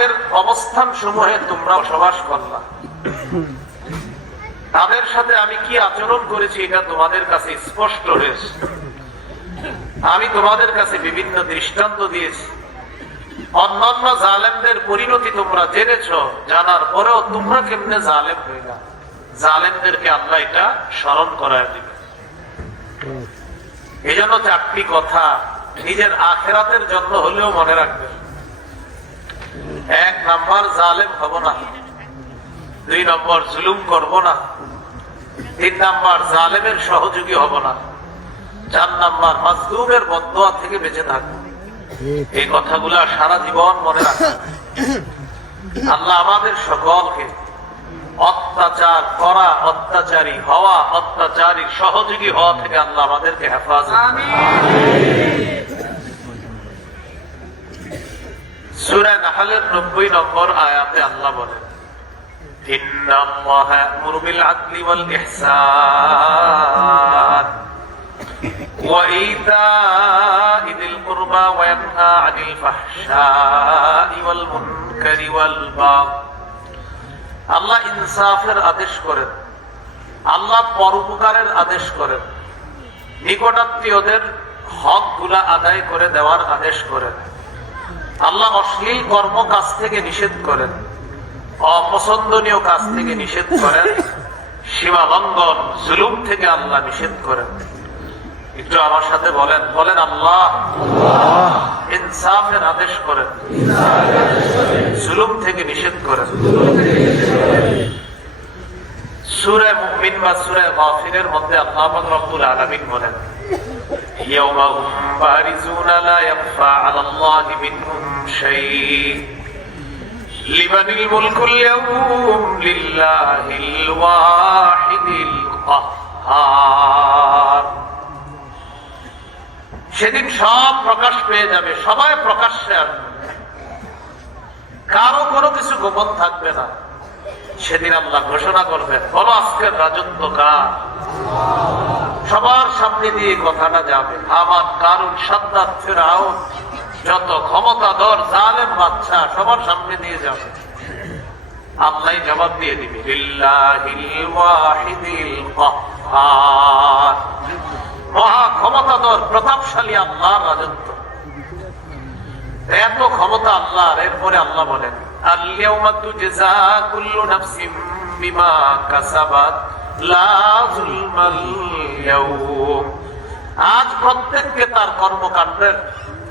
তাদের অবস্থান সমূহে তোমরা বসবাস করলা, তাদের সাথে আমি কি আচরণ করেছি এটা তোমাদের কাছে স্পষ্ট হয়েছে। আমি তোমাদের কাছে বিভিন্ন দৃষ্টান্ত দিয়েছি। অন্যান্য জালেমদের পরিণতি তোমরা জেনেছ, জানার পরেও তোমরা কেমনে জালেম হইলা, জালেমদেরকে আল্লাহ এটা স্মরণ করায় দিবে। এই জন্য চারটি কথা নিজের আখেরাতের জন্য হলেও মনে রাখবে। 1 নাম্বার, জালেম হব না। 2 নম্বর, জুলুম করব না। 3 নাম্বার, জালেমের সহযোগী হব না। 4 নাম্বার, মাজলুমের বদদুয়া থেকে বেঁচে থাকবো। এই কথাগুলা সারা জীবন মনে রাখবে। আল্লাহ আমাদের সকলকে অত্যাচার করা, অত্যাচারী হওয়া, অত্যাচারীর সহযোগী হওয়া থেকে আল্লাহ আমাদেরকে হেফাজত করুন। সূরা নাহলের 90 নম্বর আয়াতে আল্লাহ বলেন, ইন্নাল্লাহা ইয়া'মুরু বিল আদলি ওয়াল ইহসান ওয়া ইতা'i যিল কুরবা ওয়া ইয়ানহা 'আনিল ফাহশা'i ওয়াল মুনকারি ওয়াল বাগই। আল্লাহ ইনসাফের আদেশ করেন, আল্লাহ পরোপকারের আদেশ করেন, নিকটাত্মীয়দের হক গুলা আদায় করে দেওয়ার আদেশ করেন। আল্লাহ অশ্লীল কর্ম কাজ থেকে নিষেধ করেন, অপছন্দনীয় কাজ থেকে নিষেধ করেন, সীমা লঙ্ঘন, জুলুম থেকে আল্লাহ নিষেধ করেন। একটু আমার সাথে বলেন, বলেন আল্লাহ ইনসাফের আদেশ করেন, জুলুম থেকে নিষেধ করেন। সূরা মুমিন বা সূরা গাফিরের মধ্যে আল্লাহ পাক রব্বুল আলামিন বলেন, ইয়াওমা হুম বারিজুনা লা ইয়াখফা আলাল্লাহি মিনহুম শাই' লিমানিল মুলকুল ইয়াওম লিল্লাহিল ওয়াহিদিল কাহ্হার। সেদিন সব প্রকাশ পেয়ে যাবে, সবাই প্রকাশ্যে আসবে, কারো কোনো কিছু গোপন থাকবে না। সেদিন আল্লাহ ঘোষণা করবেন, বলো আজকের রাজত্ব কার। সবার সামনে দিয়ে কথাটা যাবে। হামান, কারুন, সাদ্দাত, ফিরআউন, যত ক্ষমতাধর জালেম বাদশা সবার সামনে দিয়ে যাবে। আল্লাহ জবাব দিয়ে দিবে, লিল্লাহিল ওয়াহিদিল কাহ্হার। মহা ক্ষমতাধর প্রতাপশালী আল্লাহর রাজত্ব। এত ক্ষমতা আল্লাহর। এরপরে আল্লাহ বলেন, আল-ইয়াওমা তুজজা কুল্লু নাফসিন বিমা কাসাবাত লা যুলমাল ইয়াওম। আজ প্রত্যেককে তার কর্মকাণ্ডের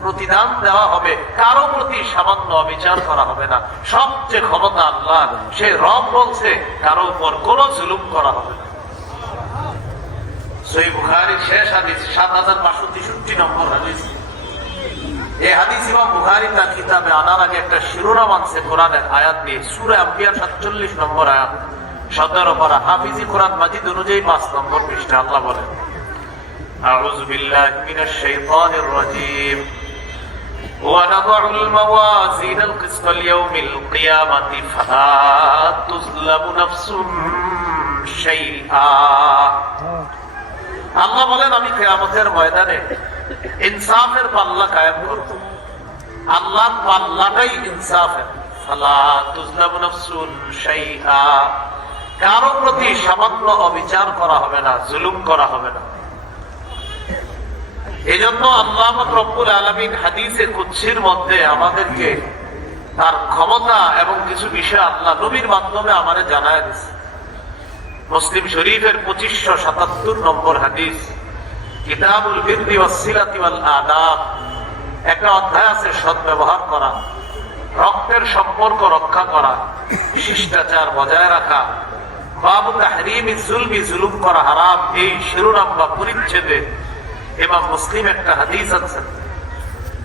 প্রতিদান দেওয়া হবে, কারো প্রতি সামান্য অবিচার করা হবে না। সবচেয়ে ক্ষমতা আল্লাহর। সে রব বলছে কারো উপর কোনো জুলুম করা হবে না। সহিহ বুখারীর শেষ হাদিস ৭৫৬৩ নম্বর হাদিস। এই হাদিস ইমাম বুখারী তার কিতাবে আনার আগে একটা শিরোনাম আনছে কোরআনের আয়াত দিয়ে। সূরা আম্বিয়া ৪৭ নম্বর আয়াত, ১৭ পারা, হাফিজি কোরআন মাজিদ অনুযায়ী ৫ নম্বর পৃষ্ঠা। আল্লাহ বলেন, আউযু বিল্লাহি মিনাশ শাইতানির রাজীম। وَنَضَعُ الْمَوَازِينَ الْقِسْطَ لِيَوْمِ الْقِيَامَةِ فَلَا تُظْلَمُ نَفْسٌ شَيْئًا। আল্লাহ বলেন, আমি কিয়ামতের ময়দানে ইনসাফের পাল্লা কায়েম করব। আল্লাহর পাল্লাটাই ইনসাফের। ফালা তুজলামু নাফসুন শাইআ। কারো প্রতি সামান্য অবিচার করা হবে না, জুলুম করা হবে না। এজন্য আল্লাহ রব্বুল আলামিন হাদিসে কুদসির মধ্যে আমাদেরকে তার ক্ষমতা এবং কিছু বিষয় আল্লাহ নবীর মাধ্যমে আমাদের জানায় দিয়েছে। মুসলিম শরীফের ২৫৭৭ নম্বর হাদিস, কিতাবুল বিররি ওয়াসসিলাতি ওয়াল আদাব, একটা অধ্যায় আছে সদ্ব্যবহার করা, রক্তের সম্পর্ক রক্ষা করা, শিষ্টাচার বজায় রাখা। বাবু তাহরিমিজ যুলমি, জুলুম করা হারাম। এই শিরোনাম বা পরিচ্ছেদে ইমাম মুসলিম একটা হাদিস আছে।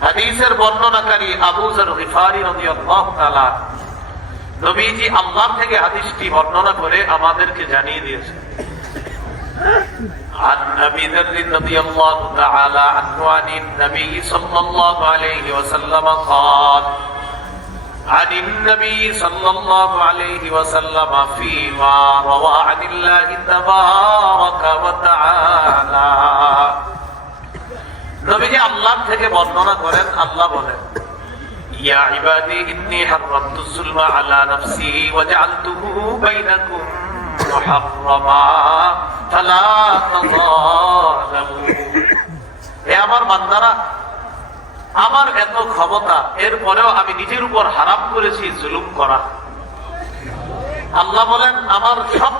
হাদিসের বর্ণনাকারী আবু যর গিফারি রাদিয়াল্লাহু তাআলা, নবীজি আল্লাহ থেকে হাদিসটি বর্ণনা করে আমাদেরকে জানিয়ে দিয়েছেন। عن أبي ذر رضي الله تعالى عنه عن النبي صلى الله عليه وسلم قال عن النبي صلى الله عليه وسلم فيما روى عن الله تبارك وتعالى। নবীজি আল্লাহ থেকে বর্ণনা করেন, আল্লাহ বলেন, ইয়া ইবাদি ইন্নী হারামতুজ যুলমা আলা নাফসি ওয়া জাআলতুহু বাইনাকুম মুহাররামা ফালা তাযালামু। হে আমার বান্দারা, আমার এত ক্ষমতা, এরপরেও আমি নিজের উপর হারাম করেছি জুলুম করা। আল্লাহ বলেন আমার সব